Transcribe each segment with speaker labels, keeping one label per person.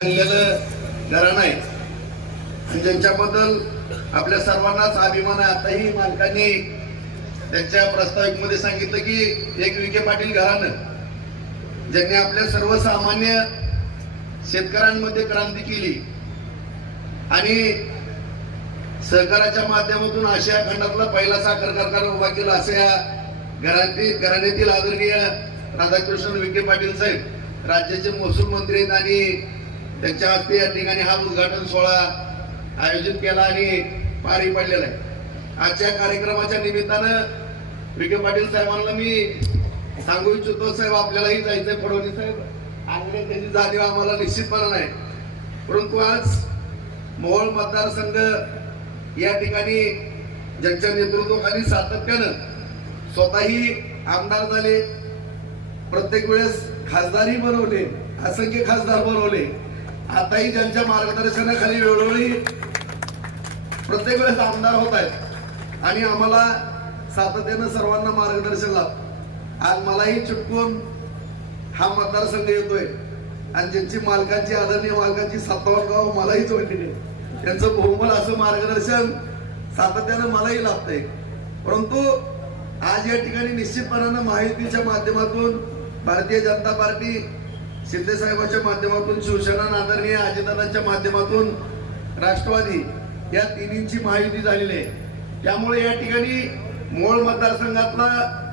Speaker 1: घराणं आहे आणि ज्यांच्याबद्दल आपल्या सर्वांनाच अभिमान आहे. आताही मालकांनी त्यांच्या प्रस्ताविकमध्ये सांगितलं की एक विखे पाटील घराणं. ज्यांनी आपल्या सर्वसामान्य शेतकऱ्यांमध्ये क्रांती केली. आणि सहकाराच्या माध्यमातून आशिया खंडातला पहिला साखर कारखाना उभा केला असं या घरातील घराण्यातील आदरणीय राधाकृष्ण विखे पाटील साहेब राज्याचे महसूल मंत्री आहेत आणि त्यांच्या हस्ते या ठिकाणी हा उद्घाटन सोहळा आयोजित केला आणि पारी पडलेला आहे. आजच्या कार्यक्रमाच्या निमित्तानं विखे पाटील साहेबांना मी सांगू इच्छितो साहेब आपल्यालाही जायचंय फडणवीस साहेब. आणि त्याची जाणीव आम्हाला निश्चितपणा नाही. परंतु आज मोहोळ मतदारसंघ या ठिकाणी ज्यांच्या नेतृत्वाखाली सातत्यानं स्वतःही आमदार झाले प्रत्येक वेळेस खासदारही बनवले असंख्य खासदार बनवले. आताही ज्यांच्या मार्गदर्शनाखाली वेळोवेळी प्रत्येक वेळेस आमदार होत आहेत. आणि आम्हाला सातत्यानं सर्वांना मार्गदर्शन लाभ. आज मलाही चुटकून हा मतदारसंघ येतोय. आणि ज्यांची मालकांची आदरणीय मालकांची सत्तावन्न गाव मलाही जोडलेली त्यांचं बहुमल असं मार्गदर्शन सातत्यानं मलाही लाभतंय. परंतु आज या ठिकाणी निश्चितपणानं माहितीच्या माध्यमातून भारतीय जनता पार्टी शिंदे साहेबांच्या माध्यमातून शिवसेना आदरणीय अजितदादांच्या माध्यमातून राष्ट्रवादी या तिन्हींची महायुती झालेली आहे. त्यामुळे या ठिकाणी मोळ मतदारसंघातला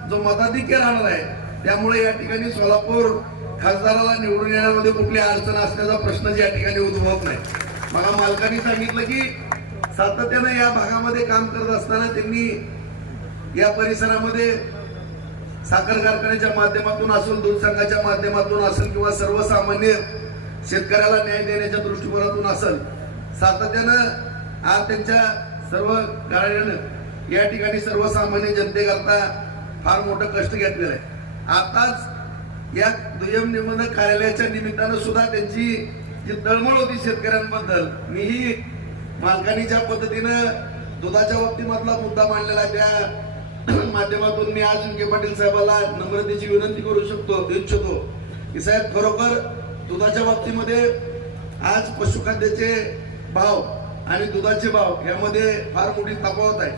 Speaker 1: जो मताधिक्य राहणार आहे त्यामुळे या ठिकाणी सोलापूर खासदाराला निवडून येण्यामध्ये कुठली अडचण असण्याचा प्रश्न या ठिकाणी उद्भवत नाही. मला मालकांनी सांगितलं की सातत्यानं या भागामध्ये काम करत असताना त्यांनी या परिसरामध्ये साखर कारखान्याच्या माध्यमातून असेल दूध संघाच्या माध्यमातून असेल किंवा सर्वसामान्य शेतकऱ्याला न्याय देण्याच्या दृष्टिकोनातून असेल सातत्यानं आज त्यांच्या सर्व कार्यानं या ठिकाणी सर्वसामान्य जनतेकरता फार मोठं कष्ट घेतलेलं आहे. आताच या दुय्यम निबंधक कार्यालयाच्या निमित्तानं सुद्धा त्यांची जी तळमळ होती शेतकऱ्यांबद्दल मीही मालकांनी ज्या पद्धतीनं दुधाच्या बाबतीमधला मुद्दा मांडलेला त्या माध्यमातून मी आज शिंके पाटील साहेबाला नम्रतेची विनंती करू शकतो इच्छितो की साहेब खरोखर दुधाच्या बाबतीमध्ये आज पशुखाद्याचे भाव आणि दुधाचे भाव यामध्ये फार मोठी तफावत आहे.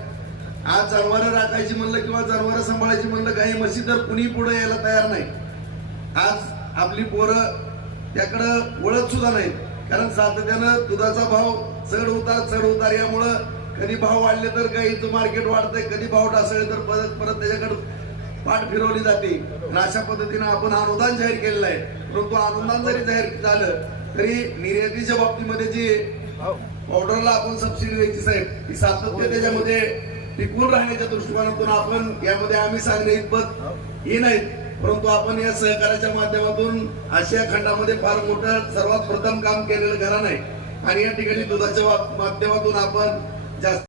Speaker 1: आज जनावरं राखायची म्हणलं किंवा जनावरं सांभाळायची म्हणलं काही म्हशी तर कुणी पुढे यायला तयार नाही. आज आपली पोरं त्याकडं वळत सुद्धा नाही कारण सातत्यानं दुधाचा भाव चढ उतार चढ उतार यामुळं कधी भाव वाढले तर गाईचं मार्केट वाढतंय कधी भाव ढासळले तर परत परत त्याच्याकडे पाठ फिरवली जाते. आणि अशा पद्धतीनं आपण अनुदान जाहीर केलेलं आहे. परंतु अनुदान जरी जाहीर झालं तरी निर्यातीच्या बाबतीमध्ये जी ऑर्डरला आपण सबसिडी द्यायची साहेब ही सातत्य त्याच्यामध्ये टिकून राहण्याच्या दृष्टिकोनातून आपण यामध्ये आम्ही सांगणे इतपत हे नाहीत परंतु आपण या सहकार्याच्या माध्यमातून आशिया खंडामध्ये फार मोठं सर्वात प्रथम काम केलेलं घराणं आहे. आणि या ठिकाणी दुधाच्या माध्यमातून आपण just